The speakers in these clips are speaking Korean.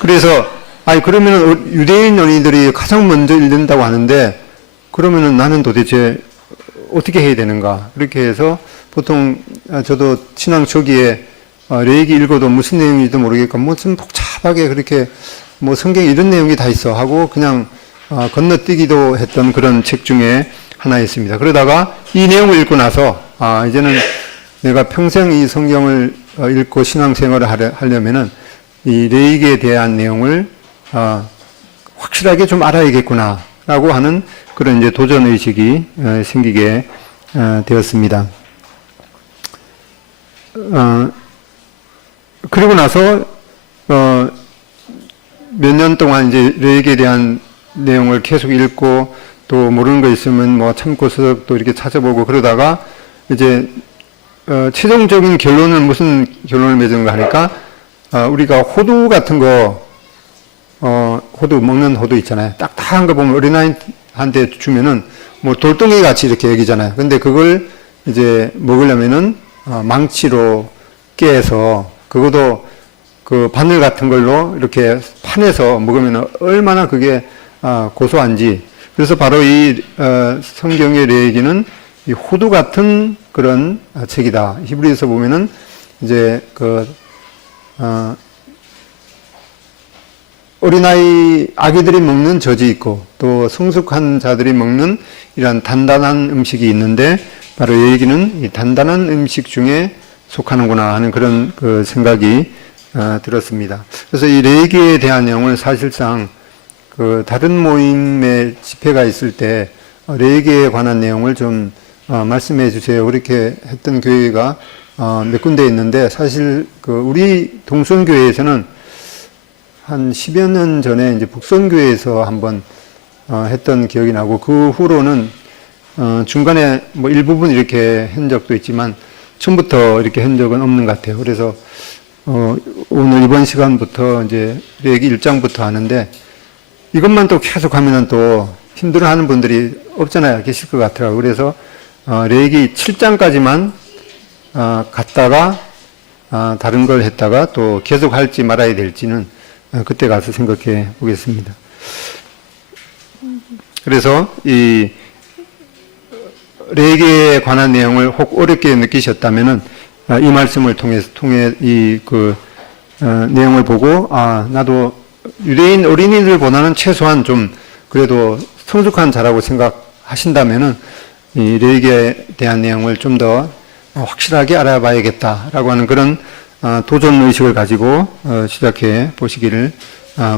그래서, 아니, 그러면은 유대인 언니들이 가장 먼저 읽는다고 하는데, 그러면은 나는 도대체 어떻게 해야 되는가? 이렇게 해서 보통 저도 신앙 초기에 레위기 읽어도 무슨 내용인지도 모르겠고, 뭐 좀 복잡하게 그렇게 뭐 성경에 이런 내용이 다 있어 하고 그냥 건너뛰기도 했던 그런 책 중에 하나였습니다. 그러다가 이 내용을 읽고 나서, 이제는 내가 평생 이 성경을 읽고 신앙생활을 하려면은 이 레위기에 대한 내용을 확실하게 좀 알아야겠구나라고 하는 그런 이제 도전 의식이 생기게 되었습니다. 그리고 나서 몇 년 동안 이제 레위기에 대한 내용을 계속 읽고 또 모르는 거 있으면 뭐 참고서 또 이렇게 찾아보고 그러다가 이제 최종적인 결론은 무슨 결론을 맺은가 하니까 우리가 호두 같은 거 호두 먹는 호두 있잖아요. 딱딱한 거 보면 어린아이한테 주면은 뭐 돌덩이 같이 이렇게 여기잖아요. 근데 그걸 이제 먹으려면은 망치로 깨서 그것도 그 바늘 같은 걸로 이렇게 파내서 먹으면 얼마나 그게 고소한지. 그래서 바로 이 성경의 레위기는 이 호두 같은 그런 책이다. 히브리서 보면은 이제 어린아이 아기들이 먹는 젖이 있고 또 성숙한 자들이 먹는 이런 단단한 음식이 있는데 바로 레위기는 이 단단한 음식 중에 속하는구나 하는 그런 그 생각이 들었습니다. 그래서 이 레위기에 대한 내용을 사실상 그 다른 모임의 집회가 있을 때 레위기에 관한 내용을 좀 말씀해 주세요. 그렇게 했던 교회가 몇 군데 있는데 사실 그 우리 동성교회에서는 한 10여 년 전에 이제 북선교회에서 한번 했던 기억이 나고 그 후로는 중간에 뭐 일부분 이렇게 한 적도 있지만 처음부터 이렇게 한 적은 없는 것 같아요. 그래서 오늘 이번 시간부터 이제 레위기 1장부터 하는데 이것만 또 계속 하면은 또 힘들어하는 분들이 없잖아요. 계실 것 같더라고요. 그래서 레위기 7장까지만 갔다가 다른 걸 했다가 또 계속 할지 말아야 될지는 그때 가서 생각해 보겠습니다. 그래서 이 레위기에 관한 내용을 혹 어렵게 느끼셨다면은 이 말씀을 통해 이 내용을 보고 나도 유대인 어린이들보다는 최소한 좀 그래도 성숙한 자라고 생각하신다면은 이 레위기에 대한 내용을 좀 더 확실하게 알아봐야겠다라고 하는 그런 도전 의식을 가지고 시작해 보시기를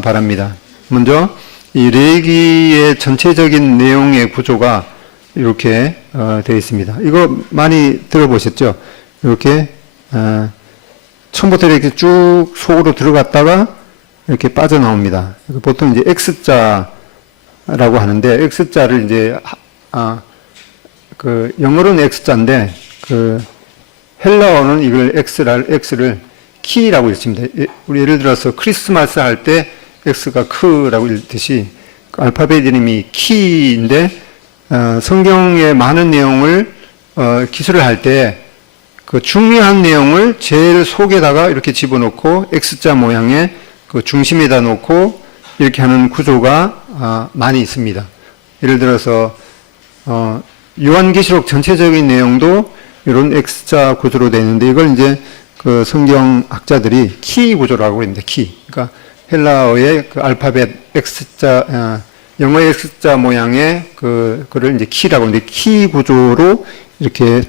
바랍니다. 먼저 이 레위기의 전체적인 내용의 구조가 이렇게 되어 있습니다. 이거 많이 들어보셨죠? 이렇게 처음부터 이렇게 쭉 속으로 들어갔다가 이렇게 빠져나옵니다. 보통 이제 X자라고 하는데 X자를 이제 그 영어로는 X자인데 그 헬라어는 이걸 X를 키라고 읽습니다. 우리 예를 들어서 크리스마스 할 때 X가 크라고 읽듯이 알파벳 이름이 키인데 성경의 많은 내용을 기술을 할 때 그 중요한 내용을 제일 속에다가 이렇게 집어넣고 X자 모양의 그 중심에다 놓고 이렇게 하는 구조가 많이 있습니다. 예를 들어서 요한계시록 전체적인 내용도 이런 X자 구조로 되어 있는데 이걸 이제 그 성경학자들이 키 구조라고 합니다. 키. 그러니까 헬라어의 그 알파벳 X자, 영어의 X자 모양의 그를 이제 키라고 하는데 키 구조로 이렇게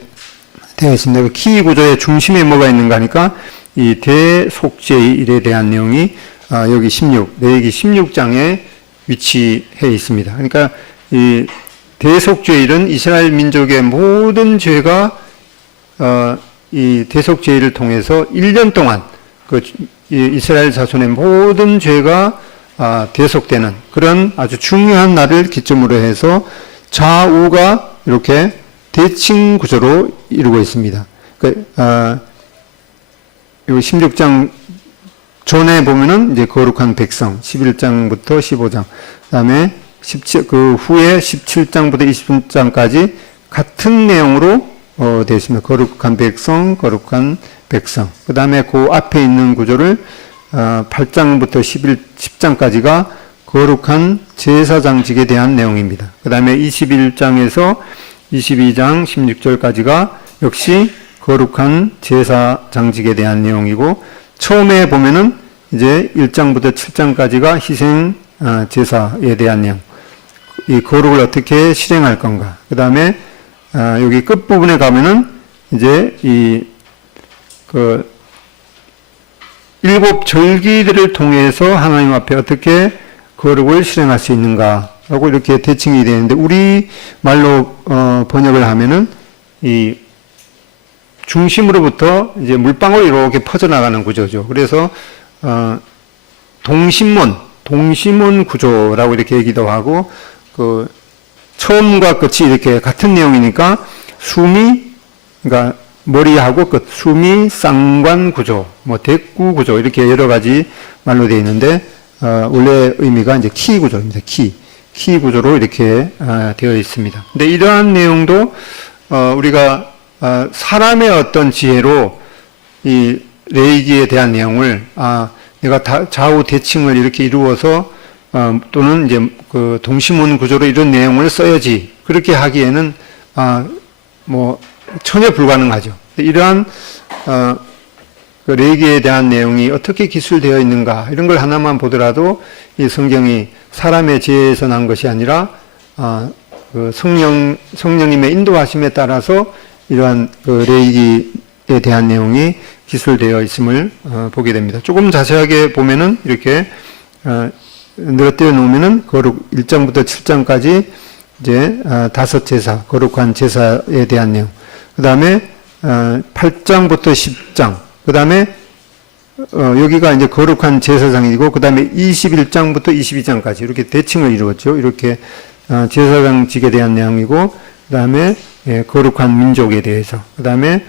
되어 있습니다. 그 키 구조의 중심에 뭐가 있는가 하니까 이 대속죄일에 대한 내용이 여기 레위기 16장에 위치해 있습니다. 그러니까 이 대속죄일은 이스라엘 민족의 모든 죄가 이 대속죄일을 통해서 1년 동안 이스라엘 자손의 모든 죄가 대속되는 그런 아주 중요한 날을 기점으로 해서 좌우가 이렇게 대칭 구조로 이루고 있습니다. 여기 16장 전에 보면은 이제 거룩한 백성 11장부터 15장, 그다음에 그 후에 17장부터 20장까지 같은 내용으로 되어 있습니다. 거룩한 백성, 거룩한 백성. 그 다음에 그 앞에 있는 구조를 8장부터 10장까지가 거룩한 제사장직에 대한 내용입니다. 그 다음에 21장에서 22장 16절까지가 역시 거룩한 제사장직에 대한 내용이고, 처음에 보면은 이제 1장부터 7장까지가 희생 제사에 대한 내용, 이 거룩을 어떻게 실행할 건가. 그 다음에 여기 끝부분에 가면은 이제 일곱 절기들을 통해서 하나님 앞에 어떻게 거룩을 실행할 수 있는가라고 이렇게 대칭이 되는데, 우리 말로 번역을 하면은 이 중심으로부터 이제 물방울이 이렇게 퍼져나가는 구조죠. 그래서 동심원 구조라고 이렇게 얘기도 하고, 그 처음과 끝이 이렇게 같은 내용이니까 그러니까 머리하고 끝, 숨이 쌍관 구조, 뭐 대구 구조, 이렇게 여러 가지 말로 되어 있는데, 원래 의미가 이제 키 구조입니다. 키 구조로 이렇게 되어 있습니다. 근데 이러한 내용도 우리가 사람의 어떤 지혜로 이 레위기에 대한 내용을 내가 좌우 대칭을 이렇게 이루어서 또는 이제 그 동심원 구조로 이런 내용을 써야지, 그렇게 하기에는 뭐 전혀 불가능하죠. 이러한 그 레위기에 대한 내용이 어떻게 기술되어 있는가, 이런 걸 하나만 보더라도 이 성경이 사람의 지혜에서 난 것이 아니라 그 성령님의 인도하심에 따라서 이러한 그 레위기에 대한 내용이 기술되어 있음을 보게 됩니다. 조금 자세하게 보면은 이렇게 늘어뜨려 놓으면은 거룩 1장부터 7장까지 이제 5제사, 거룩한 제사에 대한 내용. 그 다음에 8장부터 10장. 그 다음에 여기가 이제 거룩한 제사장이고, 그 다음에 21장부터 22장까지 이렇게 대칭을 이루었죠. 이렇게 제사장직에 대한 내용이고, 그 다음에 거룩한 민족에 대해서, 그 다음에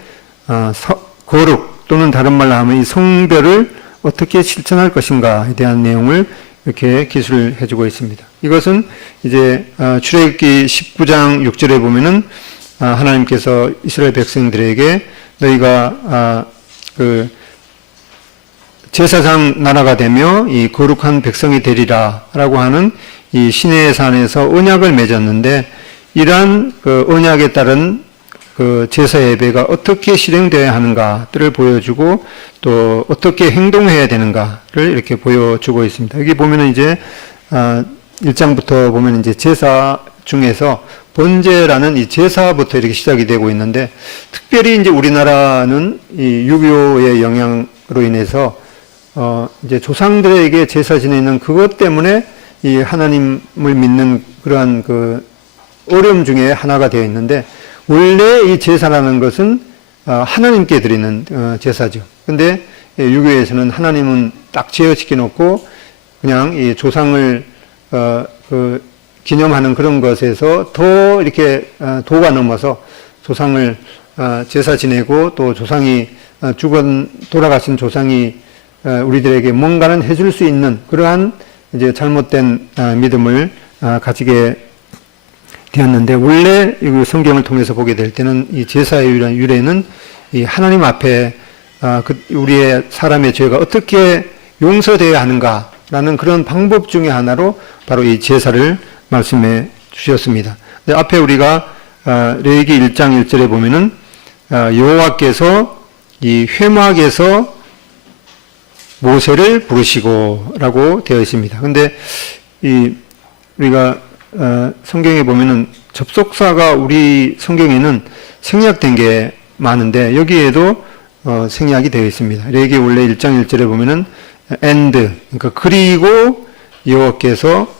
거룩 또는 다른 말로 하면 이 성별을 어떻게 실천할 것인가에 대한 내용을 이렇게 기술을 해주고 있습니다. 이것은 이제 출애굽기 19장 6절에 보면은 하나님께서 이스라엘 백성들에게 너희가 그 제사장 나라가 되며 이 거룩한 백성이 되리라라고 하는 이 시내의 산에서 언약을 맺었는데, 이러한 그 언약에 따른 그 제사 예배가 어떻게 실행되어야 하는가를 보여주고, 또 어떻게 행동해야 되는가를 이렇게 보여주고 있습니다. 여기 보면은 이제 1장부터 보면 이제 제사 중에서 번제라는 이 제사부터 이렇게 시작이 되고 있는데, 특별히 이제 우리나라는 이 유교의 영향으로 인해서 이제 조상들에게 제사 지내는 그것 때문에 이 하나님을 믿는 그러한 그 어려움 중에 하나가 되어 있는데, 원래 이 제사라는 것은 하나님께 드리는 제사죠. 근데 유교에서는 하나님은 딱 제어시켜 놓고 그냥 이 조상을 그 기념하는 그런 것에서 더 이렇게 도가 넘어서 조상을 제사 지내고, 또 조상이 돌아가신 조상이 우리들에게 뭔가는 해줄 수 있는 그러한 이제 잘못된 믿음을 가지게 되었는데, 원래 이 성경을 통해서 보게 될 때는 이 제사의 유래는 이 하나님 앞에 우리의 사람의 죄가 어떻게 용서되어야 하는가라는 그런 방법 중에 하나로 바로 이 제사를 말씀해 주셨습니다. 앞에 우리가 레위기 1장 1절에 보면은 여호와께서 이 회막에서 모세를 부르시고라고 되어 있습니다. 근데 우리가 성경에 보면은 접속사가 우리 성경에는 생략된 게 많은데, 여기에도 생략이 되어 있습니다. 레위기 원래 1장 1절에 보면은 and, 그러니까 그리고 여호와께서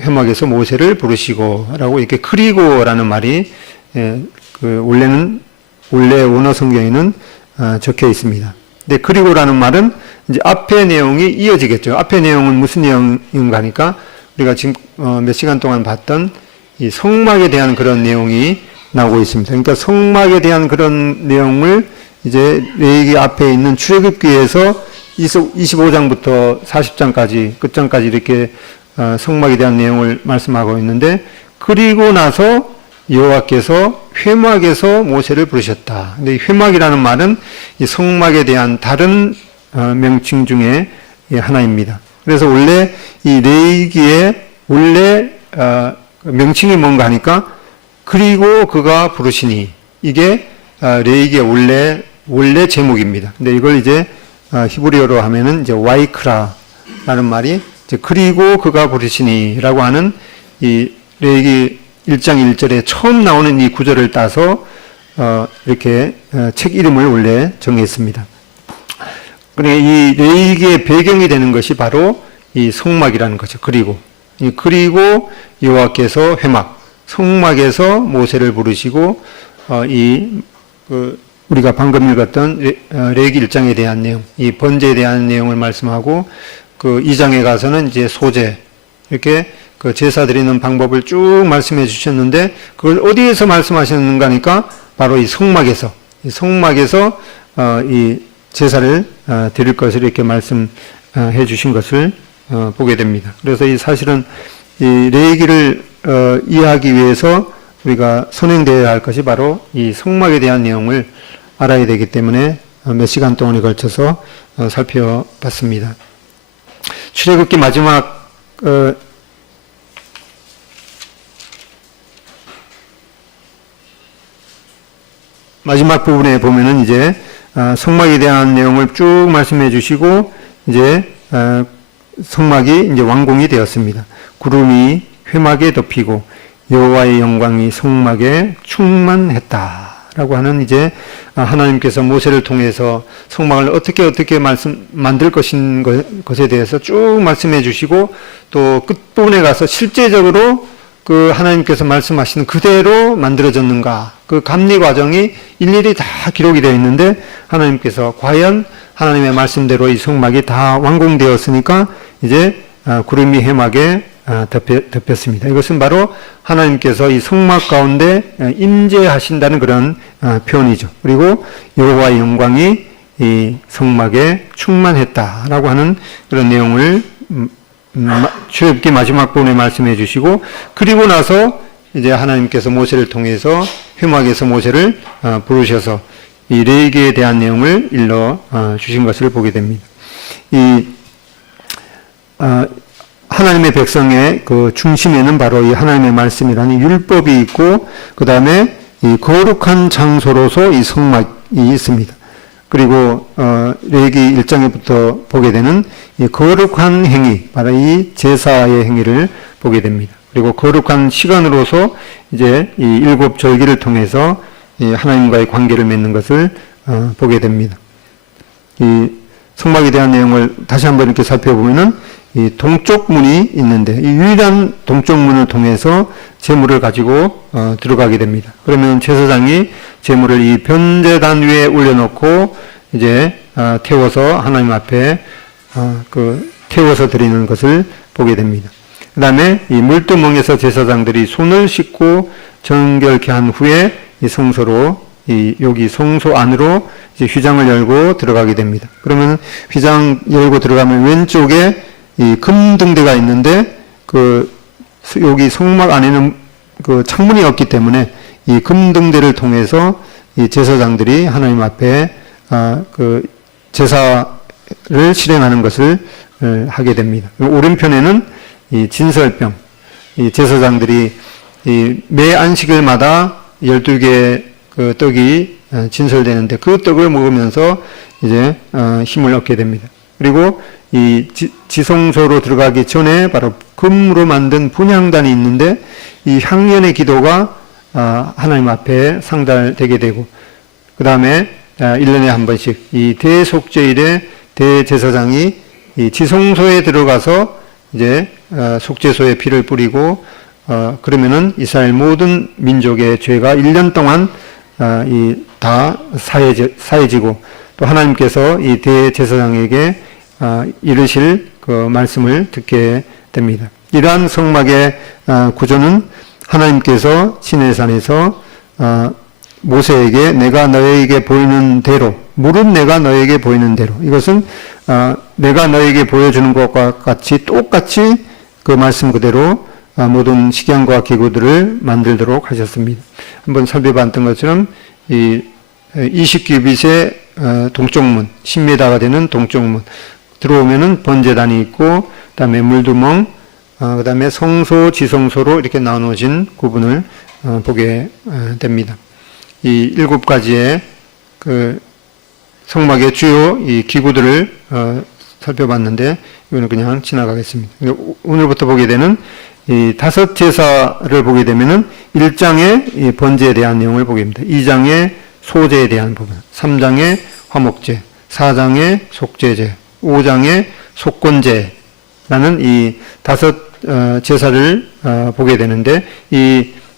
회막에서 모세를 부르시고라고 이렇게 그리고라는 말이 원래 원어 성경에는 적혀 있습니다. 근데 그리고라는 말은 이제 앞의 내용이 이어지겠죠. 앞의 내용은 무슨 내용인가 하니까 우리가 지금 몇 시간 동안 봤던 이 성막에 대한 그런 내용이 나오고 있습니다. 그러니까 성막에 대한 그런 내용을 이제 레위기 앞에 있는 출애굽기에서 25장부터 40장까지 끝장까지 이렇게 성막에 대한 내용을 말씀하고 있는데, 그리고 나서 여호와께서 회막에서 모세를 부르셨다. 근데 이 회막이라는 말은 이 성막에 대한 다른 명칭 중에 하나입니다. 그래서 원래 이 레위기의 원래 명칭이 뭔가 하니까 그리고 그가 부르시니 이게 레위기의 원래 제목입니다. 근데 이걸 이제 히브리어로 하면은 이제 와이크라라는 말이 이제 그리고 그가 부르시니라고 하는 이 레위기 1장 1절에 처음 나오는 이 구절을 따서 이렇게 책 이름을 원래 정했습니다. 그러니까 이 레위기의 배경이 되는 것이 바로 이 성막이라는 거죠. 그리고 여호와께서 회막 성막에서 모세를 부르시고 우리가 방금 읽었던 레위기 1장에 대한 내용, 이 번제에 대한 내용을 말씀하고 그 2장에 가서는 이제 소제 이렇게 그 제사 드리는 방법을 쭉 말씀해 주셨는데 그걸 어디에서 말씀하셨는가 하니까 바로 이 성막에서 이 제사를 드릴 것을 이렇게 말씀해 주신 것을 보게 됩니다. 그래서 이 사실은 이 레위기를 이해하기 위해서 우리가 선행되어야 할 것이 바로 이 성막에 대한 내용을 알아야 되기 때문에 몇 시간 동안에 걸쳐서 살펴봤습니다. 출애굽기 마지막 부분에 보면은 이제 성막에 대한 내용을 쭉 말씀해 주시고 이제 성막이 이제 완공이 되었습니다. 구름이 회막에 덮이고 여호와의 영광이 성막에 충만했다라고 하는 이제 하나님께서 모세를 통해서 성막을 어떻게 만들 것에 대해서 쭉 말씀해 주시고 또 끝부분에 가서 실제적으로 그 하나님께서 말씀하시는 그대로 만들어졌는가 그 감리 과정이 일일이 다 기록이 되어 있는데 하나님께서 과연 하나님의 말씀대로 이 성막이 다 완공되었으니까 이제 구름이 회막에 덮였습니다. 이것은 바로 하나님께서 이 성막 가운데 임재하신다는 그런 표현이죠. 그리고 여호와의 영광이 이 성막에 충만했다라고 하는 그런 내용을 출애굽기 마지막 부분에 말씀해 주시고 그리고 나서 이제 하나님께서 모세를 통해서 회막에서 모세를 부르셔서 이 레위기에 대한 내용을 일러 주신 것을 보게 됩니다. 하나님의 백성의 그 중심에는 바로 이 하나님의 말씀이라는 율법이 있고 그 다음에 이 거룩한 장소로서 이 성막이 있습니다. 그리고 레위기 1장부터 보게 되는 이 거룩한 행위, 바로 이 제사의 행위를 보게 됩니다. 그리고 거룩한 시간으로서 이제 이 7 절기를 통해서 이 하나님과의 관계를 맺는 것을 보게 됩니다. 이 성막에 대한 내용을 다시 한번 이렇게 살펴보면은 이 동쪽 문이 있는데 이 유일한 동쪽 문을 통해서 제물을 가지고 들어가게 됩니다. 그러면 제사장이 제물을 이 번제단 위에 올려놓고 이제 태워서 하나님 앞에 태워서 드리는 것을 보게 됩니다. 그 다음에 이 물두멍에서 제사장들이 손을 씻고 정결케 한 후에 이 성소로 여기 성소 안으로 이제 휘장을 열고 들어가게 됩니다. 그러면 휘장 열고 들어가면 왼쪽에 이 금등대가 있는데 여기 성막 안에는 그 창문이 없기 때문에 이 금등대를 통해서 이 제사장들이 하나님 앞에 제사를 실행하는 것을 하게 됩니다. 오른편에는 이 진설병, 이 제사장들이 매 안식일마다 12개의 그 떡이 진설되는데 그 떡을 먹으면서 이제 힘을 얻게 됩니다. 그리고 이 지성소로 들어가기 전에 바로 금으로 만든 분향단이 있는데 이 향연의 기도가 하나님 앞에 상달되게 되고 그 다음에 1년에 한 번씩 이 대속죄일에 대제사장이 이 지성소에 들어가서 이제 속죄소에 피를 뿌리고 그러면은 이스라엘 모든 민족의 죄가 1년 동안 다 사해지고 또 하나님께서 이 대제사장에게 이르실 그 말씀을 듣게 됩니다. 이러한 성막의 구조는 하나님께서 시내산에서 모세에게 내가 너에게 보이는 대로 무릇 내가 너에게 보이는 대로 이것은 내가 너에게 보여주는 것과 똑같이 그 말씀 그대로 모든 식양과 기구들을 만들도록 하셨습니다. 한번 살펴봤던 것처럼 이 20규빗의 동쪽 문, 10m가 되는 동쪽 문. 들어오면은 번제단이 있고, 그 다음에 물두멍, 그 다음에 성소, 지성소로 이렇게 나눠진 구분을 보게 됩니다. 이 7가지의 그 성막의 주요 이 기구들을 살펴봤는데, 이거는 그냥 지나가겠습니다. 오늘부터 보게 되는 이 5 제사를 보게 되면은 1장의 이 번제에 대한 내용을 보게 됩니다. 2장의 소제에 대한 부분, 3장의 화목제, 4장의 속제제, 5장의 속건제라는 이 5 제사를 보게 되는데,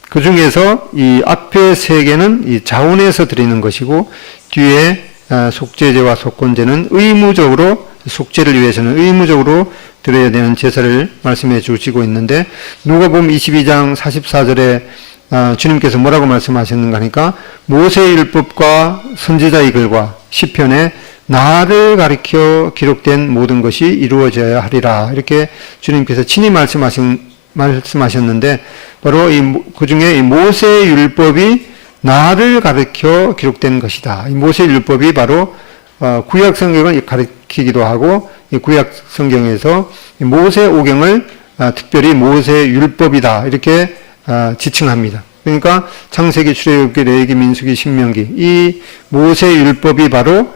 그 중에서 이 앞에 3개는 이 자원에서 드리는 것이고, 뒤에 속제제와 속건제는 의무적으로, 속제를 위해서는 의무적으로 드려야 되는 제사를 말씀해 주시고 있는데, 누가복음 22장 44절에 주님께서 뭐라고 말씀하셨는가 하니까, 모세의 율법과 선지자의 글과 시편에 나를 가리켜 기록된 모든 것이 이루어져야 하리라, 이렇게 주님께서 친히 말씀하셨는데, 바로 그 중에 이 모세의 율법이 나를 가리켜 기록된 것이다. 이 모세의 율법이 바로 구약 성경을 가리키기도 하고, 이 구약 성경에서 모세 오경을 특별히 모세의 율법이다, 이렇게 지칭합니다. 그러니까 창세기, 출애굽기, 레위기, 민수기, 신명기, 이 모세의 율법이 바로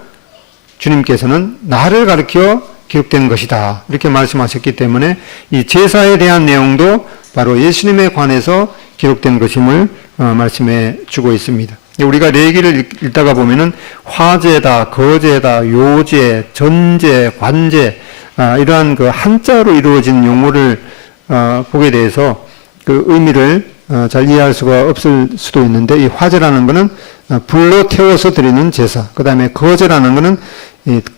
주님께서는 나를 가리켜 기록된 것이다, 이렇게 말씀하셨기 때문에 이 제사에 대한 내용도 바로 예수님에 관해서 기록된 것임을 말씀해 주고 있습니다. 우리가 레위기를 읽다가 보면은 화제다, 거제다, 요제, 전제, 관제, 이러한 그 한자로 이루어진 용어를 보게 돼서 그 의미를 잘 이해할 수가 없을 수도 있는데, 이 화제라는 것은 불로 태워서 드리는 제사, 그 다음에 거제라는 것은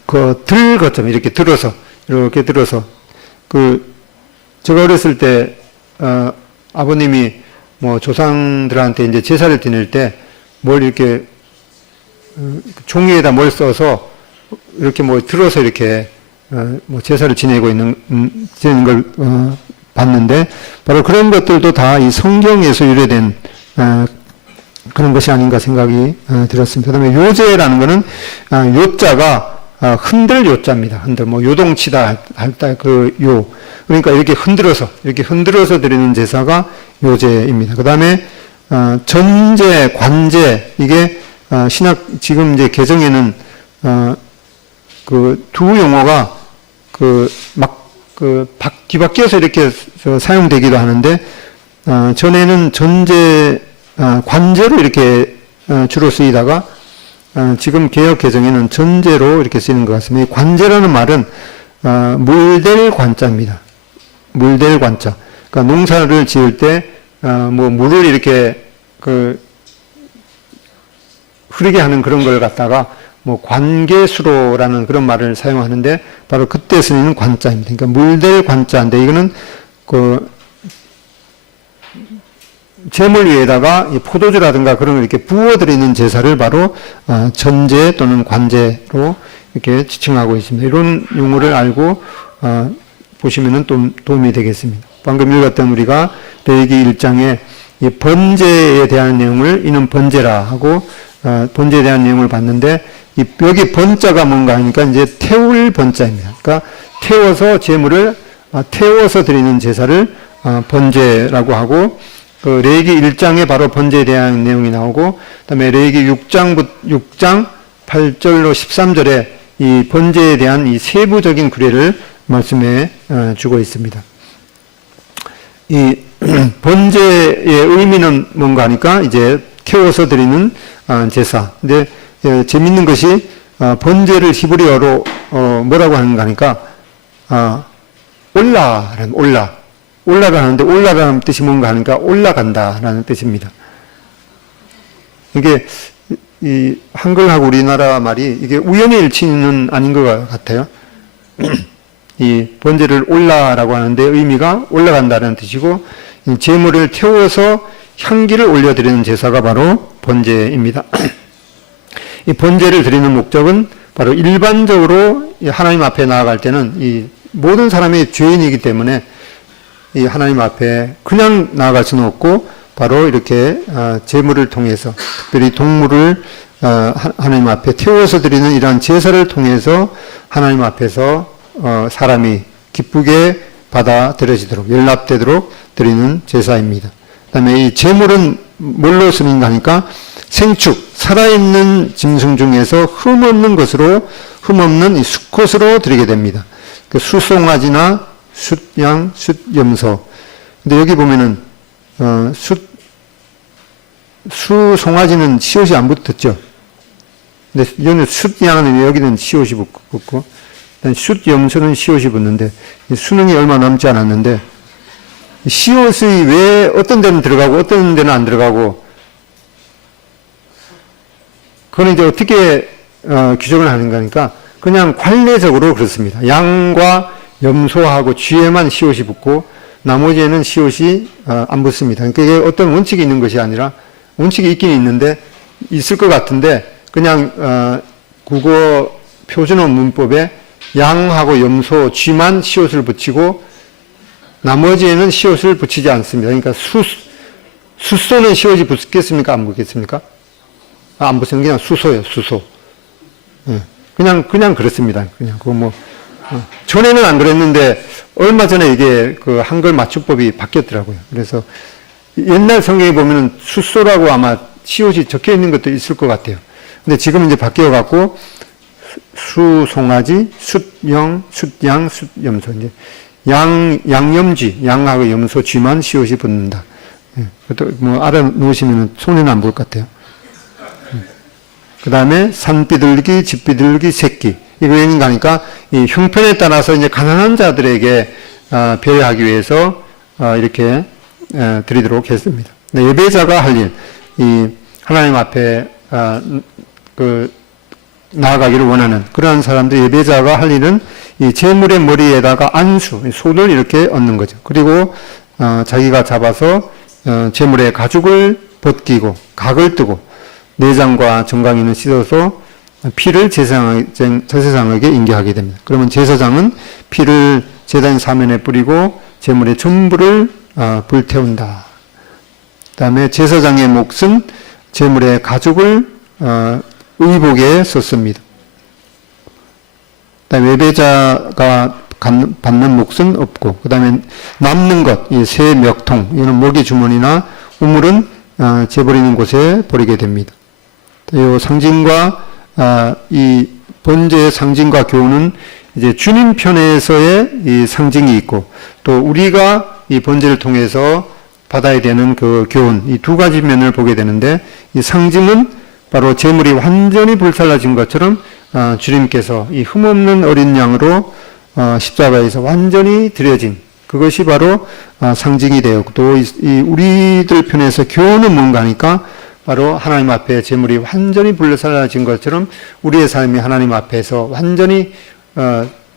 그 들거점, 이렇게 들어서 제가 어렸을 때 아버님이 뭐 조상들한테 이제 제사를 지낼 때 뭘 이렇게 종이에다 뭘 써서 이렇게 뭐 들어서 이렇게 뭐 제사를 지내고 있는 걸 봤는데, 바로 그런 것들도 다 이 성경에서 유래된 그런 것이 아닌가 생각이 들었습니다. 그다음에 요제라는 것은 요자가 흔들 요자입니다. 흔들, 뭐 요동치다 할 때 그 요, 그러니까 이렇게 흔들어서 드리는 제사가 요제입니다. 그다음에 전제, 관제, 이게 신학 지금 이제 개정에는 그 두 용어가 뒤바뀌어서 이렇게 사용되기도 하는데, 전에는 전제, 관제로 이렇게 주로 쓰이다가 지금 개역 개정에는 전제로 이렇게 쓰이는 것 같습니다. 이 관제라는 말은 물될 관자입니다. 물될 관자. 그러니까 농사를 지을 때 뭐 물을 이렇게 흐르게 하는 그런 걸 갖다가 뭐 관계수로라는 그런 말을 사용하는데, 바로 그때 쓰이는 관자입니다. 그러니까 물될 관자인데, 이거는 제물 위에다가 포도주라든가 그런 걸 이렇게 부어드리는 제사를 바로 전제 또는 관제로 이렇게 지칭하고 있습니다. 이런 용어를 알고 보시면은 좀 도움이 되겠습니다. 방금 읽었던 우리가 레위기 1장에 이 번제에 대한 내용을 이는 번제라 하고 번제에 대한 내용을 봤는데, 여기 번자가 뭔가 하니까 이제 태울 번자입니다. 그러니까 태워서 제물을 태워서 드리는 제사를 번제라고 하고, 그 레위기 1장에 바로 번제에 대한 내용이 나오고, 그다음에 레위기 6장 8절로 13절에 이 번제에 대한 이 세부적인 규례를 말씀해 주고 있습니다. 이 번제의 의미는 뭔가 하니까 이제 태워서 드리는 제사. 근데 재밌는 것이 번제를 히브리어로 뭐라고 하는가 하니까 올라가는데, 올라가는 뜻이 뭔가 하니까 올라간다라는 뜻입니다. 이게 이 한글하고 우리나라 말이 이게 우연의 일치는 아닌 것 같아요. 이 번제를 올라라고 하는데 의미가 올라간다는 뜻이고, 이 제물을 태워서 향기를 올려드리는 제사가 바로 번제입니다. 이 번제를 드리는 목적은 바로 일반적으로 하나님 앞에 나아갈 때는 이 모든 사람이 죄인이기 때문에 이 하나님 앞에 그냥 나아갈 수는 없고, 바로 이렇게 제물을 통해서, 특별히 동물을 하나님 앞에 태워서 드리는 이러한 제사를 통해서 하나님 앞에서 사람이 기쁘게 받아들여지도록 연락되도록 드리는 제사입니다. 그다음에 이 제물은 뭘로 쓰는가 하니까 생축 살아있는 짐승 중에서 흠없는 것으로 흠없는 이 수컷으로 드리게 됩니다. 그 수송아지나 숫양, 숫염소. 근데 여기 보면은 수송아지는 시옷이 안 붙었죠. 근데 여기는 숫양은 여기는 시옷이 붙고, 숫염소는 시옷이 붙는데 수능이 얼마 남지 않았는데 시옷이 왜 어떤 데는 들어가고 어떤 데는 안 들어가고 그건 이제 어떻게 규정을 하는가 하니까 그냥 관례적으로 그렇습니다. 양과 염소하고 쥐에만 시옷이 붙고 나머지에는 시옷이 안 붙습니다. 그러니까 이게 어떤 원칙이 있는 것이 아니라 원칙이 있긴 있는데 있을 것 같은데 그냥 국어 표준어 문법에 양하고 염소, 쥐만 시옷을 붙이고 나머지에는 시옷을 붙이지 않습니다. 그러니까 수소는 시옷이 붙겠습니까? 안 붙겠습니까? 안 붙으면 그냥 수소예요, 수소. 예. 그냥 그렇습니다. 그냥, 전에는 안 그랬는데, 얼마 전에 이게 그 한글 맞춤법이 바뀌었더라고요. 그래서 옛날 성경에 보면은 수소라고 아마 시옷이 적혀 있는 것도 있을 것 같아요. 근데 지금 이제 바뀌어갖고, 수송아지, 숫영, 숫양, 숫염소. 이제 양염쥐, 양하고 염소, 쥐만 시옷이 붙는다. 예. 그것도 알아놓으시면 손해는 안 볼 것 같아요. 그 다음에 산비둘기, 집비둘기, 새끼. 이거 왜인가 하니까 이 형편에 따라서 이제 가난한 자들에게 배려하기 위해서 이렇게 드리도록 했습니다. 예배자가 할 일, 이 하나님 앞에 나아가기를 원하는 그러한 사람들 예배자가 할 일은 이 제물의 머리에다가 안수, 손을 이렇게 얹는 거죠. 그리고 자기가 잡아서 제물의 가죽을 벗기고 각을 뜨고 내장과 정강이는 씻어서 피를 제사장에게 인계하게 됩니다. 그러면 제사장은 피를 제단 사면에 뿌리고 제물의 전부를 불태운다. 그 다음에 제사장의 몫은 제물의 가죽을 의복에 썼습니다. 그 다음에 예배자가 받는 몫은 없고, 그 다음에 남는 것, 이 새 멱통, 이는 모기 주머니나 우물은 재버리는 곳에 버리게 됩니다. 이 상징과 이 번제의 상징과 교훈은 이제 주님 편에서의 이 상징이 있고 또 우리가 이 번제를 통해서 받아야 되는 그 교훈, 이 두 가지 면을 보게 되는데 이 상징은 바로 제물이 완전히 불살라진 것처럼 주님께서 이 흠없는 어린 양으로 십자가에서 완전히 드려진 그것이 바로 상징이 되었고 또 이 우리들 편에서 교훈은 뭔가 하니까 바로 하나님 앞에 제물이 완전히 불살라진 것처럼 우리의 삶이 하나님 앞에서 완전히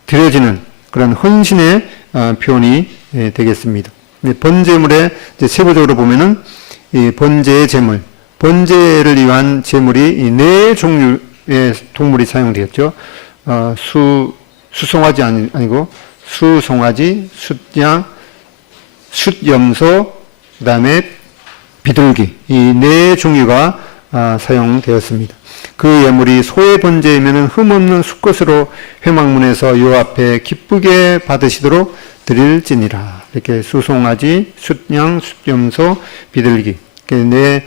드려지는 그런 헌신의 표현이 되겠습니다. 번제물의 세부적으로 보면은 이 번제의 제물, 번제를 위한 제물이 이 네 종류의 동물이 사용되었죠. 수송아지 아니고 수송아지, 숫양, 숫염소, 그 다음에 비둘기 이 네 종류가 사용되었습니다. 그 예물이 소의 번제이면 흠없는 수컷으로 회막문에서 요 앞에 기쁘게 받으시도록 드릴지니라. 이렇게 수송아지, 숫양, 숫염소, 비둘기 이렇게 네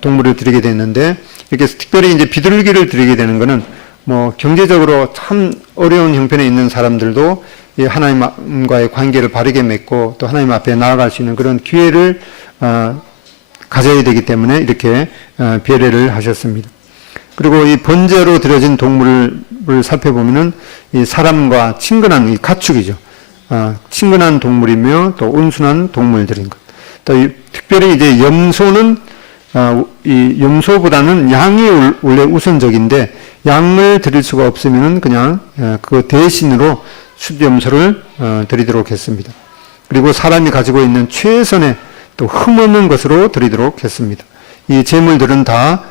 동물을 드리게 됐는데 이렇게 특별히 이제 비둘기를 드리게 되는 것은 뭐 경제적으로 참 어려운 형편에 있는 사람들도 이 하나님과의 관계를 바르게 맺고 또 하나님 앞에 나아갈 수 있는 그런 기회를 가져야 되기 때문에 이렇게 배려를 하셨습니다. 그리고 이 번제로 드려진 동물을 살펴보면은 이 사람과 친근한 이 가축이죠. 친근한 동물이며 또 온순한 동물들인 것. 또 특별히 이제 염소는 이 염소보다는 양이 원래 우선적인데 양을 드릴 수가 없으면은 그냥 그 대신으로 숫염소를 드리도록 했습니다. 그리고 사람이 가지고 있는 최선의 또 흠없는 것으로 드리도록 했습니다. 이 제물들은 다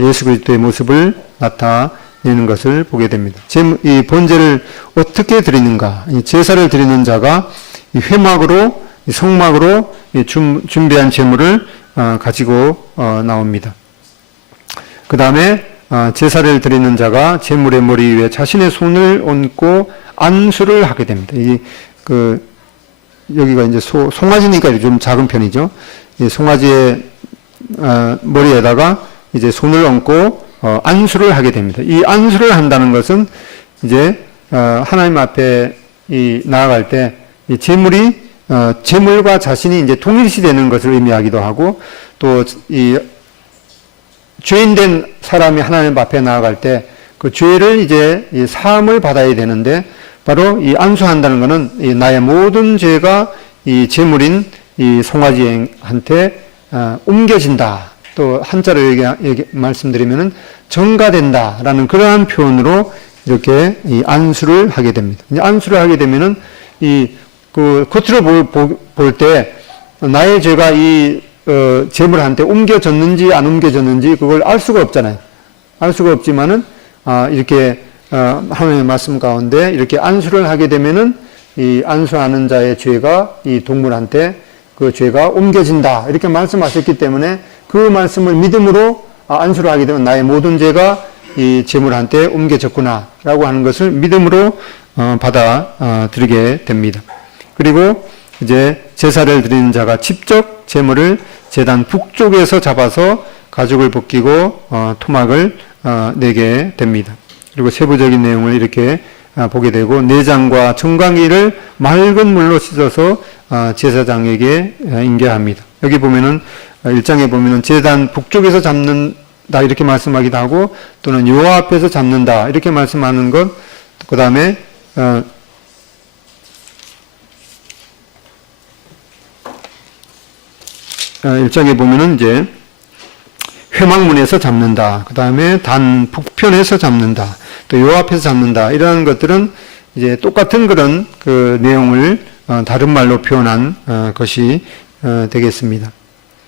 예수 그리스도의 모습을 나타내는 것을 보게 됩니다. 이 번제를 어떻게 드리는가? 이 제사를 드리는 자가 이 회막으로, 이 성막으로 준비한 제물을 가지고 나옵니다. 그 다음에 제사를 드리는 자가 제물의 머리 위에 자신의 손을 얹고 안수를 하게 됩니다. 여기가 이제 송아지니까 좀 작은 편이죠. 이 송아지의 머리에다가 이제 손을 얹고 안수를 하게 됩니다. 이 안수를 한다는 것은 이제 하나님 앞에 나아갈 때 이 제물과 자신이 이제 동일시 되는 것을 의미하기도 하고, 또 이 죄인된 사람이 하나님 앞에 나아갈 때 그 죄를 이제 사함을 받아야 되는데, 바로 이 안수한다는 것은 나의 모든 죄가 이 제물인 이 송아지한테 옮겨진다. 또 한자로 말씀드리면은 전가된다라는 그러한 표현으로 이렇게 이 안수를 하게 됩니다. 이제 안수를 하게 되면은 겉으로 볼 때 나의 죄가 제물한테 옮겨졌는지 안 옮겨졌는지 그걸 알 수가 없잖아요. 알 수가 없지만은 이렇게 하나님의 말씀 가운데 이렇게 안수를 하게 되면은 이 안수하는 자의 죄가 이 동물한테 그 죄가 옮겨진다 이렇게 말씀하셨기 때문에 그 말씀을 믿음으로 안수를 하게 되면 나의 모든 죄가 이 제물한테 옮겨졌구나라고 하는 것을 믿음으로 받아들이게 됩니다. 그리고 이제 제사를 드리는 자가 직접 제물을 제단 북쪽에서 잡아서 가죽을 벗기고 토막을 내게 됩니다. 그리고 세부적인 내용을 이렇게 보게 되고, 내장과 정강이를 맑은 물로 씻어서 제사장에게 인계합니다. 여기 보면은 1장에 보면은 제단 북쪽에서 잡는다 이렇게 말씀하기도 하고, 또는 여호와 앞에서 잡는다 이렇게 말씀하는 것, 그 다음에 1장에 보면은 이제 회막문에서 잡는다, 그 다음에 단 북편에서 잡는다, 또 요 앞에서 잡는다, 이러한 것들은 이제 똑같은 그런 그 내용을 다른 말로 표현한 것이 되겠습니다.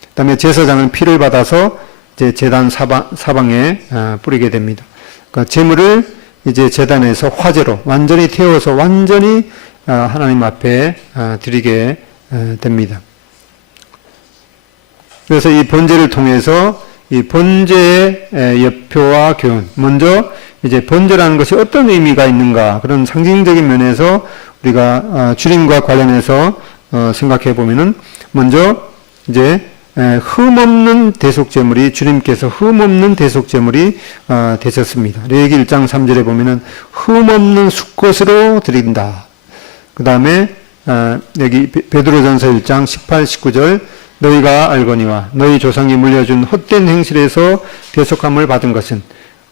그 다음에 제사장은 피를 받아서 이제 제단 사방에 뿌리게 됩니다. 그러니까 제물을 이제 제단에서 화제로 완전히 태워서 완전히 하나님 앞에 드리게 됩니다. 그래서 이 번제를 통해서 이 번제의 예표와 교훈, 먼저 이제 번제라는 것이 어떤 의미가 있는가, 그런 상징적인 면에서 우리가 주님과 관련해서 생각해 보면은, 먼저 이제 흠없는 대속제물이, 주님께서 흠없는 대속제물이 되셨습니다. 레위기 1장 3절에 보면은 흠없는 수컷으로 드린다. 그 다음에 여기 베드로전서 1장 18, 19절, 너희가 알거니와 너희 조상이 물려준 헛된 행실에서 대속함을 받은 것은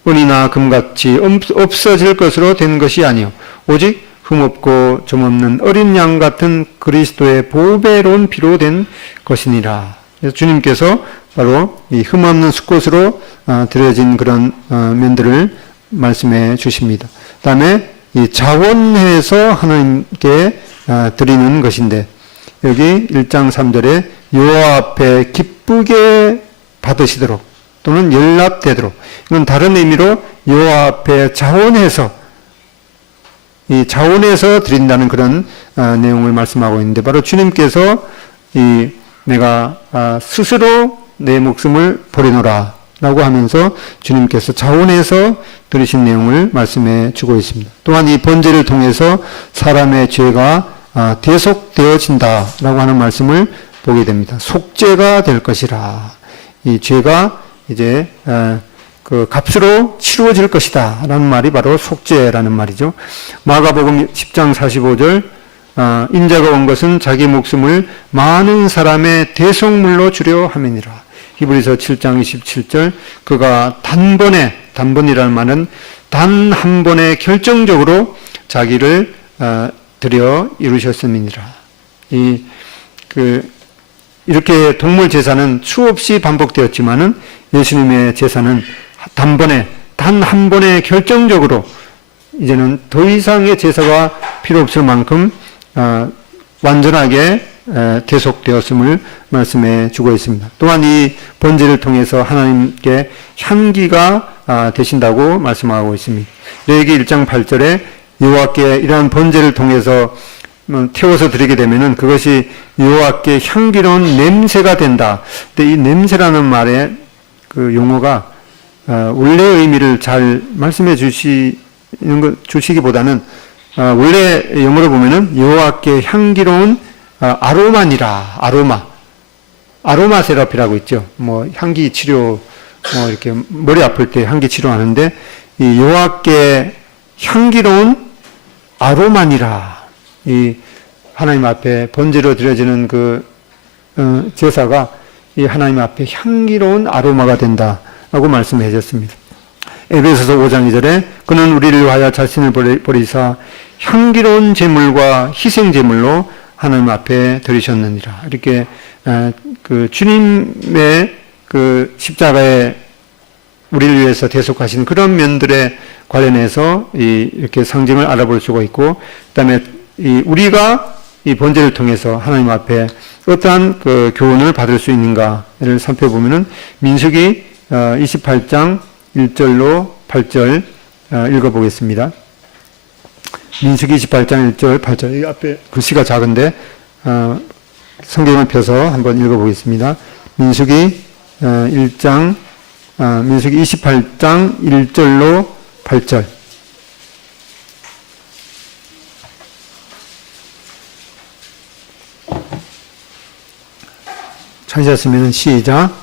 은이나 금같이 없어질 것으로 된 것이 아니요 오직 흠없고 점없는 어린 양 같은 그리스도의 보배로운 피로 된 것이니라. 그래서 주님께서 바로 이 흠없는 수꽃으로 드려진 그런 면들을 말씀해 주십니다. 그 다음에 이 자원해서 하나님께 드리는 것인데, 여기 1장 3절에 여호와 앞에 기쁘게 받으시도록 또는 연락되도록, 이건 다른 의미로 여호와 앞에 자원해서, 이 자원해서 드린다는 그런 내용을 말씀하고 있는데, 바로 주님께서 내가 스스로 내 목숨을 버리노라 라고 하면서 주님께서 자원해서 드리신 내용을 말씀해 주고 있습니다. 또한 이 번제를 통해서 사람의 죄가 대속되어진다 라고 하는 말씀을 보게 됩니다. 속죄가 될 것이라. 이 죄가 이제 그 값으로 치루어질 것이다 라는 말이 바로 속죄라는 말이죠. 마가복음 10장 45절, 인자가 온 것은 자기 목숨을 많은 사람의 대속물로 주려 함이니라. 히브리서 7장 27절, 그가 단번이라는 말은 단 한 번에 결정적으로 자기를 드려 이루셨음이니라. 이렇게 동물 제사는 수없이 반복되었지만은 예수님의 제사는 단 한 번에 결정적으로 이제는 더 이상의 제사가 필요 없을 만큼 완전하게 대속되었음을 말씀해 주고 있습니다. 또한 이 번제를 통해서 하나님께 향기가 되신다고 말씀하고 있습니다. 레위기 1장 8절에 여호와께 이러한 번제를 통해서 태워서 드리게 되면은 그것이 여호와께 향기로운 냄새가 된다. 근데 이 냄새라는 말의 그 용어가 원래의 의미를 잘 말씀해 주시기보다는 원래 영어로 보면은 여호와께 향기로운 아로마니라. 아로마 세라피라고 있죠. 뭐 향기 치료, 뭐 이렇게 머리 아플 때 향기 치료하는데 이 여호와께 향기로운 아로마니라. 이 하나님 앞에 번제로 드려지는 그 제사가 이 하나님 앞에 향기로운 아로마가 된다라고 말씀해 주셨습니다. 에베소서 5장 2절에 그는 우리를 위하여 자신을 버리사 향기로운 제물과 희생 제물로 하나님 앞에 드리셨느니라. 이렇게 그 주님의 그 십자가에 우리를 위해서 대속하신 그런 면들에 관련해서 이렇게 상징을 알아볼 수가 있고, 그다음에 우리가 이 번제를 통해서 하나님 앞에 어떠한 그 교훈을 받을 수 있는가를 살펴보면은 민수기 28장 1절로 8절 읽어보겠습니다. 민수기 28장 1절 8절. 이 앞에 글씨가 작은데 성경을 펴서 한번 읽어보겠습니다. 민수기 28장 1절로 8절. 찾으셨으면 시작.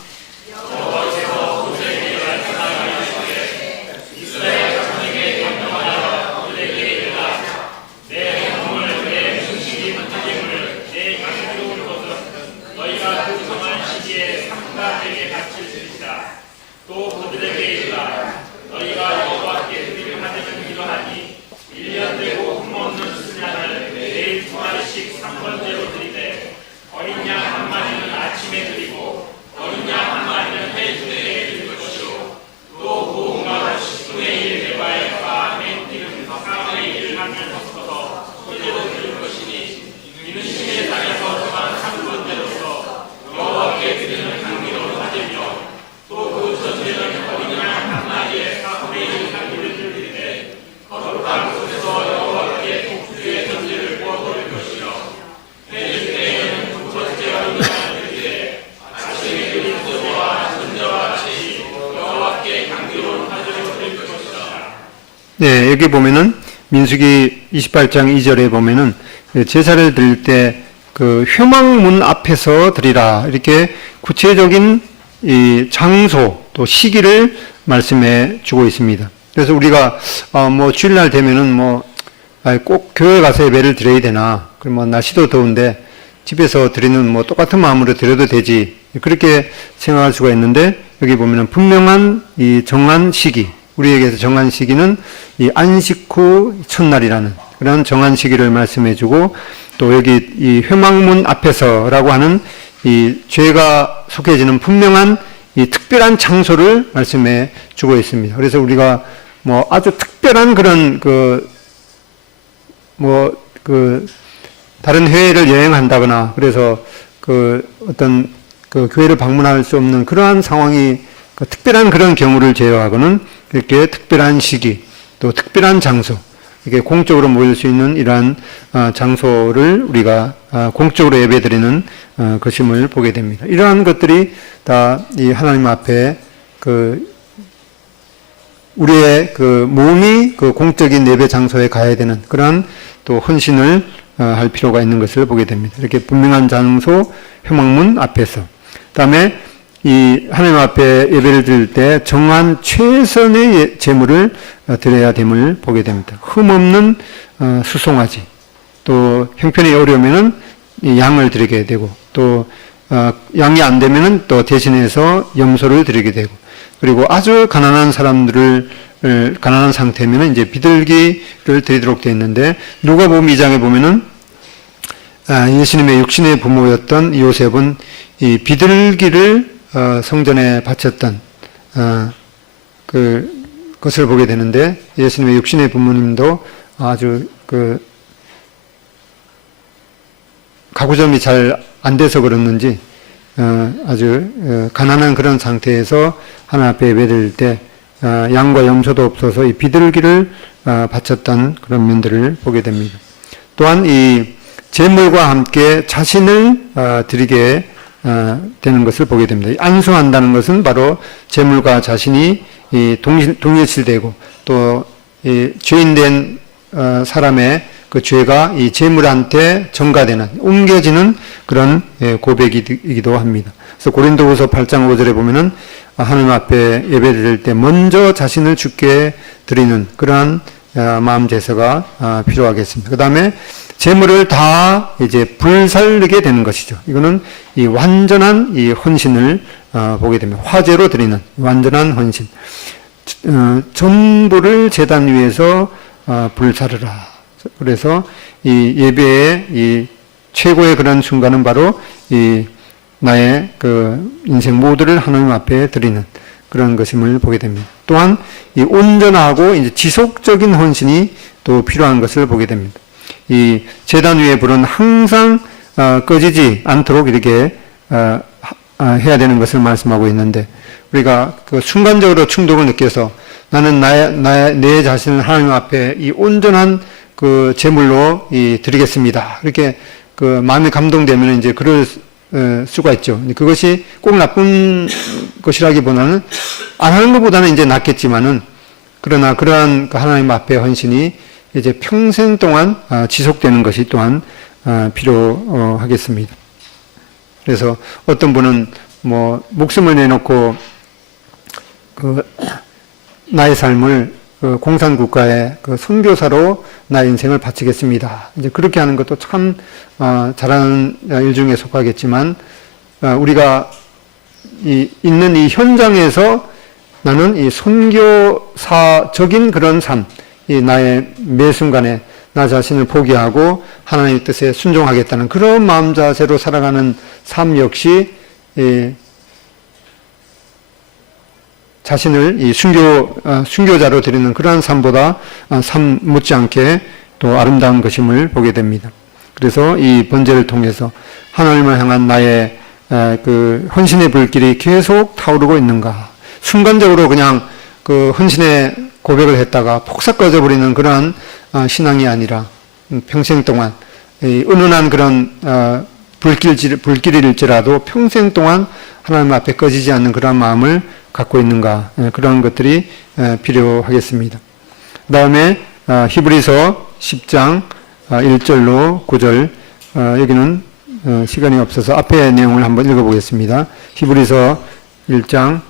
네, 여기 보면은 민수기 28장 2절에 보면은 제사를 드릴 때 그 회막문 앞에서 드리라, 이렇게 구체적인 이 장소 또 시기를 말씀해 주고 있습니다. 그래서 우리가 뭐 주일날 되면은 뭐 꼭 교회 가서 예배를 드려야 되나, 그러면 날씨도 더운데 집에서 드리는 뭐 똑같은 마음으로 드려도 되지, 그렇게 생각할 수가 있는데, 여기 보면은 분명한 이 정한 시기, 우리에게서 정한 시기는 이 안식 후 첫날이라는 그런 정한 시기를 말씀해 주고, 또 여기 이 회막문 앞에서라고 하는 이 죄가 속해지는 분명한 이 특별한 장소를 말씀해 주고 있습니다. 그래서 우리가 뭐 아주 특별한 그런 다른 해외를 여행한다거나, 그래서 어떤 교회를 방문할 수 없는 그러한 상황이 특별한 그런 경우를 제외하고는 이렇게 특별한 시기, 또 특별한 장소, 이게 공적으로 모일 수 있는 이러한 장소를 우리가 공적으로 예배드리는 것임을 보게 됩니다. 이러한 것들이 다 이 하나님 앞에 우리의 몸이 공적인 예배 장소에 가야 되는 그러한 또 헌신을 할 필요가 있는 것을 보게 됩니다. 이렇게 분명한 장소, 회막문 앞에서. 그다음에 이 하나님 앞에 예배를 드릴 때 정한 최선의 제물을 드려야 됨을 보게 됩니다. 흠없는 수송아지, 또 형편이 어려우면은 양을 드리게 되고, 또 양이 안 되면은 또 대신해서 염소를 드리게 되고, 그리고 아주 가난한 가난한 상태면은 이제 비둘기를 드리도록 되어 있는데, 누가복음 2장에 보면은 예수님의 육신의 부모였던 요셉은 이 비둘기를 성전에 바쳤던 그것을 보게 되는데, 예수님의 육신의 부모님도 아주 가구점이 잘 안 돼서 그렇는지 아주 가난한 그런 상태에서 하나님 앞에 예배드릴 때 양과 염소도 없어서 이 비둘기를 바쳤던 그런 면들을 보게 됩니다. 또한 이 제물과 함께 자신을 드리게 되는 것을 보게 됩니다. 안수한다는 것은 바로 재물과 자신이 동일시되고 또 죄인된 사람의 그 죄가 이 재물한테 전가되는 옮겨지는 그런 고백이기도 합니다. 그래서 고린도후서 8장 5절에 보면은 하나님 앞에 예배드릴 때 먼저 자신을 주께 드리는 그러한 마음 제사가 필요하겠습니다. 그 다음에 재물을 다 이제 불살르게 되는 것이죠. 이거는 이 완전한 이 헌신을 보게 됩니다. 화제로 드리는 완전한 헌신. 전부를 제단 위에서 불사르라. 그래서 이 예배의 이 최고의 그런 순간은 바로 이 나의 그 인생 모두를 하나님 앞에 드리는 그런 것임을 보게 됩니다. 또한 이 온전하고 이제 지속적인 헌신이 또 필요한 것을 보게 됩니다. 이 제단 위의 불은 항상 꺼지지 않도록 이렇게 해야 되는 것을 말씀하고 있는데 우리가 그 순간적으로 충동을 느껴서 나는 내 자신을 하나님 앞에 이 온전한 그 제물로 드리겠습니다. 이렇게 그 마음이 감동되면 이제 그럴 수가 있죠. 그것이 꼭 나쁜 것이라기보다는 안 하는 것보다는 이제 낫겠지만은 그러나 그러한 하나님 앞에 헌신이 이제 평생 동안 지속되는 것이 또한 필요하겠습니다. 그래서 어떤 분은 뭐 목숨을 내놓고 그 나의 삶을 그 공산국가의 그 선교사로 나의 인생을 바치겠습니다. 이제 그렇게 하는 것도 참 잘하는 일 중에 속하겠지만 우리가 있는 이 현장에서 나는 이 선교사적인 그런 삶, 이 나의 매 순간에 나 자신을 포기하고 하나님의 뜻에 순종하겠다는 그런 마음 자세로 살아가는 삶 역시 자신을 이 순교자로 드리는 그러한 삶보다 삶 못지않게 또 아름다운 것임을 보게 됩니다. 그래서 이 번제를 통해서 하나님을 향한 나의 그 헌신의 불길이 계속 타오르고 있는가? 순간적으로 그냥 그 헌신의 고백을 했다가 폭삭 꺼져버리는 그러한 신앙이 아니라 평생 동안 은은한 그런 불길일지라도 평생 동안 하나님 앞에 꺼지지 않는 그런 마음을 갖고 있는가, 그런 것들이 필요하겠습니다. 그 다음에 히브리서 10장 1절로 9절, 여기는 시간이 없어서 앞에 내용을 한번 읽어보겠습니다. 히브리서 10장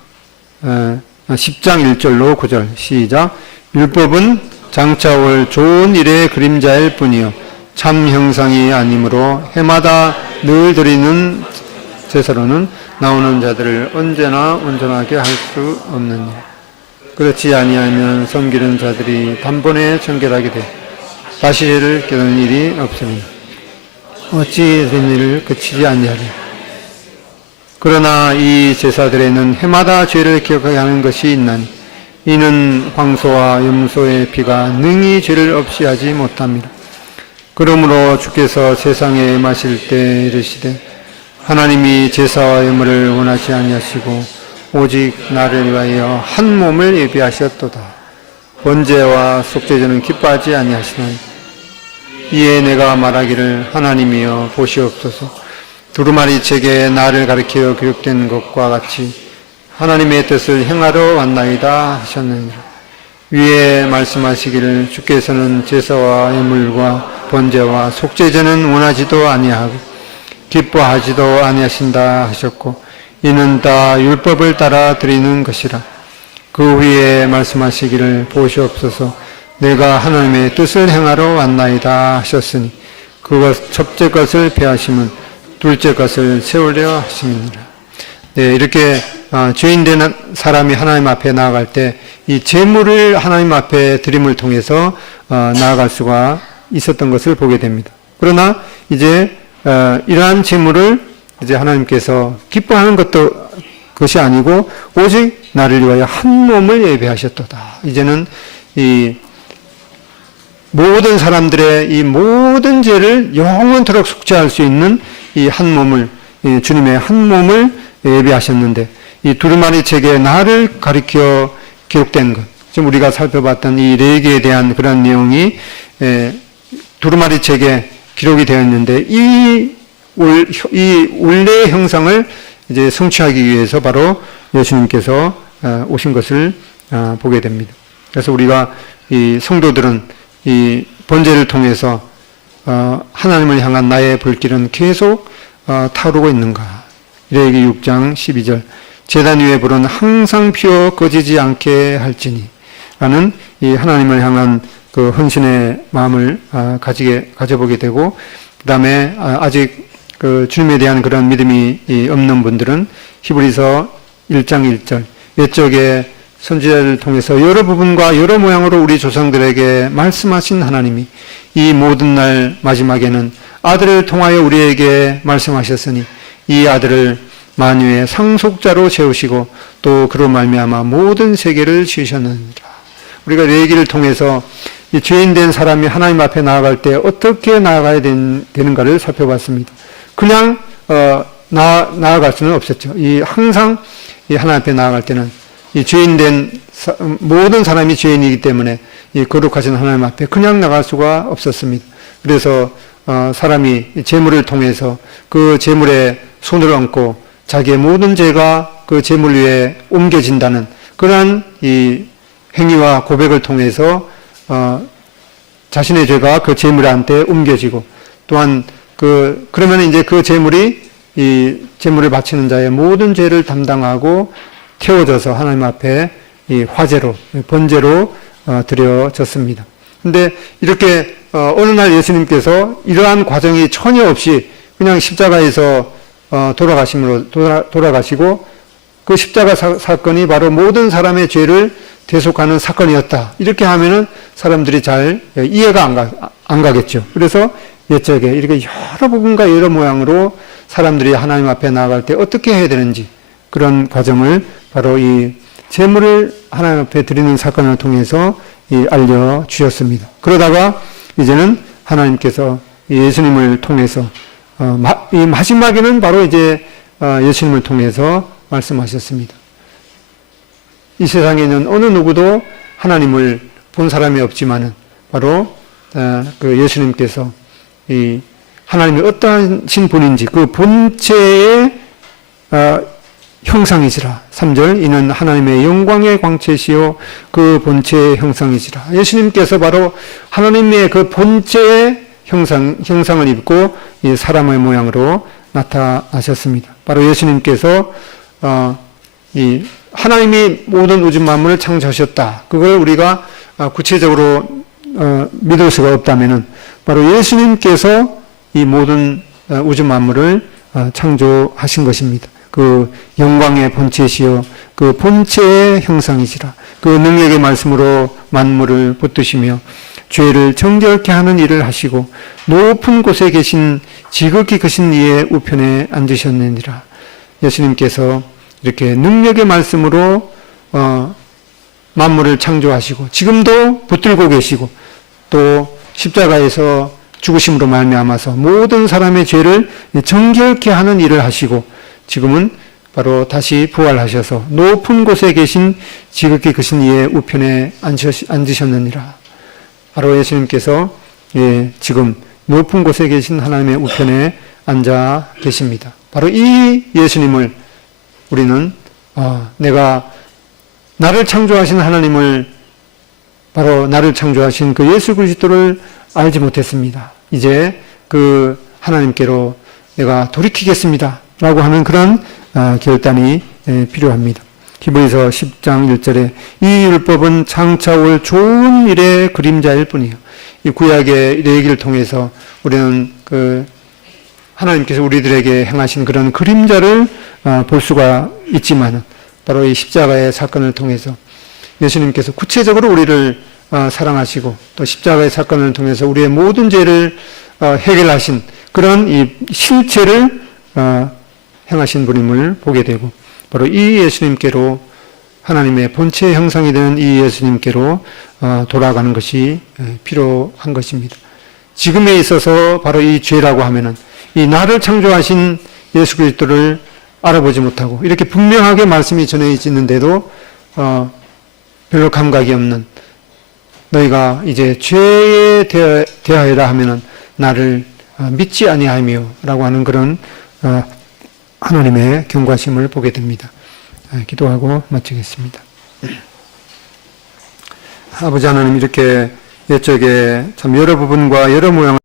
1절로 9절 시작. 율법은 장차 올 좋은 일의 그림자일 뿐이요 참 형상이 아니므로 해마다 늘 드리는 제사로는 나오는 자들을 언제나 온전하게 할 수 없느니라. 그렇지 아니하면 섬기는 자들이 단번에 정결하게 돼 다시 죄를 깨닫는 일이 없으니 어찌 된 일을 그치지 아니하리. 그러나 이 제사들에는 해마다 죄를 기억하게 하는 것이 있나니 이는 황소와 염소의 피가 능히 죄를 없이 하지 못합니다. 그러므로 주께서 세상에 임하실 때 이르시되 하나님이 제사와 예물을 원하지 아니하시고 오직 나를 위하여 한 몸을 예비하셨도다. 번제와 속죄제는 기뻐하지 아니하시나니 이에 내가 말하기를 하나님이여 보시옵소서. 두루마리 책에 나를 가리켜 기록된 것과 같이 하나님의 뜻을 행하러 왔나이다 하셨느니라. 위에 말씀하시기를 주께서는 제사와 예물과 번제와 속죄제는 원하지도 아니하고 기뻐하지도 아니하신다 하셨고 이는 다 율법을 따라 드리는 것이라. 그 위에 말씀하시기를 보시옵소서. 내가 하나님의 뜻을 행하러 왔나이다 하셨으니 그것 첫째 것을 폐하시면 둘째 것을 세우려 하심이니라. 네, 이렇게 죄인된 사람이 하나님 앞에 나아갈 때 이 제물을 하나님 앞에 드림을 통해서 나아갈 수가 있었던 것을 보게 됩니다. 그러나 이제 이러한 제물을 이제 하나님께서 기뻐하는 것이 아니고 오직 나를 위하여 한 몸을 예배하셨도다. 이제는 이 모든 사람들의 이 모든 죄를 영원토록 속죄할 수 있는 이 한 몸을, 주님의 한 몸을 예배하셨는데 이 두루마리 책에 나를 가리켜 기록된 것, 지금 우리가 살펴봤던 이 레위기에 대한 그런 내용이 두루마리 책에 기록이 되어 있는데 이 이 원래의 형상을 이제 성취하기 위해서 바로 예수님께서 오신 것을 보게 됩니다. 그래서 우리가 이 성도들은 이 번제를 통해서 하나님을 향한 나의 불길은 계속 타오르고 있는가. 레위기 6장 12절 제단 위에 불은 항상 피어 꺼지지 않게 할지니 라는 이 하나님을 향한 그 헌신의 마음을 가져보게 되고, 그 다음에 아직 그 주님에 대한 그런 믿음이 없는 분들은 히브리서 1장 1절 옛적에 선지자를 통해서 여러 부분과 여러 모양으로 우리 조상들에게 말씀하신 하나님이 이 모든 날 마지막에는 아들을 통하여 우리에게 말씀하셨으니 이 아들을 만유의 상속자로 세우시고 또 그로 말미암아 모든 세계를 지으셨느니라. 우리가 레위기를 통해서 이 죄인된 사람이 하나님 앞에 나아갈 때 어떻게 나아가야 되는가를 살펴봤습니다. 그냥 나아갈 수는 없었죠. 항상 이 하나님 앞에 나아갈 때는 이 죄인된 모든 사람이 죄인이기 때문에 이 거룩하신 하나님 앞에 그냥 나갈 수가 없었습니다. 그래서 사람이 제물을 통해서 그 제물에 손을 얹고 자기의 모든 죄가 그 제물 위에 옮겨진다는 그러한 이 행위와 고백을 통해서 자신의 죄가 그 제물한테 옮겨지고, 또한 그러면 이제 그 제물이 이 제물을 바치는 자의 모든 죄를 담당하고 태워져서 하나님 앞에 이 화제로, 번제로 드려졌습니다. 근데 이렇게 어느 날 예수님께서 이러한 과정이 전혀 없이 그냥 십자가에서 돌아가시고 그 십자가 사건이 바로 모든 사람의 죄를 대속하는 사건이었다. 이렇게 하면은 사람들이 잘 이해가 안 가겠죠. 그래서 옛적에 이렇게 여러 부분과 여러 모양으로 사람들이 하나님 앞에 나아갈 때 어떻게 해야 되는지 그런 과정을 바로 이 제물을 하나님 앞에 드리는 사건을 통해서 알려주셨습니다. 그러다가 이제는 하나님께서 예수님을 통해서 이 마지막에는 바로 이제 예수님을 통해서 말씀하셨습니다. 이 세상에 있는 어느 누구도 하나님을 본 사람이 없지만은 바로 그 예수님께서 이 하나님이 어떠한 분인지 그 본체의 형상이시라. 3절 이는 하나님의 영광의 광채시요 그 본체의 형상이시라. 예수님께서 바로 하나님의 그 본체의 형상을 입고 이 사람의 모양으로 나타나셨습니다. 바로 예수님께서 이 하나님이 모든 우주 만물을 창조하셨다. 그걸 우리가 구체적으로 믿을 수가 없다면은 바로 예수님께서 이 모든 우주 만물을 창조하신 것입니다. 그 영광의 본체시요 그 본체의 형상이시라. 그 능력의 말씀으로 만물을 붙드시며 죄를 정결케 하는 일을 하시고 높은 곳에 계신 지극히 크신 이의 우편에 앉으셨느니라. 예수님께서 이렇게 능력의 말씀으로 만물을 창조하시고 지금도 붙들고 계시고 또 십자가에서 죽으심으로 말미암아서 모든 사람의 죄를 정결케 하는 일을 하시고 지금은 바로 다시 부활하셔서 높은 곳에 계신 지극히 크신 이의 우편에 앉으셨느니라. 바로 예수님께서 지금 높은 곳에 계신 하나님의 우편에 앉아 계십니다. 바로 이 예수님을 우리는 내가 나를 창조하신 하나님을 바로 나를 창조하신 그 예수 그리스도를 알지 못했습니다. 이제 그 하나님께로 내가 돌이키겠습니다. 라고 하는 그런 결단이 필요합니다. 히브리서 10장 1절에 이 율법은 장차 올 좋은 일의 그림자일 뿐이요. 이 구약의 얘기를 통해서 우리는 그 하나님께서 우리들에게 행하신 그런 그림자를 볼 수가 있지만 바로 이 십자가의 사건을 통해서 예수님께서 구체적으로 우리를 사랑하시고 또 십자가의 사건을 통해서 우리의 모든 죄를 해결하신 그런 이 실체를 행하신 분임을 보게 되고 바로 이 예수님께로 하나님의 본체 형상이 되는 이 예수님께로 돌아가는 것이 필요한 것입니다. 지금에 있어서 바로 이 죄라고 하면은 이 나를 창조하신 예수 그리스도를 알아보지 못하고 이렇게 분명하게 말씀이 전해져 있는데도 별로 감각이 없는 너희가 이제 죄에 대하여라 하면은 나를 믿지 아니하며라고 하는 그런 하나님의 경과심을 보게 됩니다. 기도하고 마치겠습니다. 아버지 하나님, 이렇게 옛적에 참 여러 부분과 여러 모양을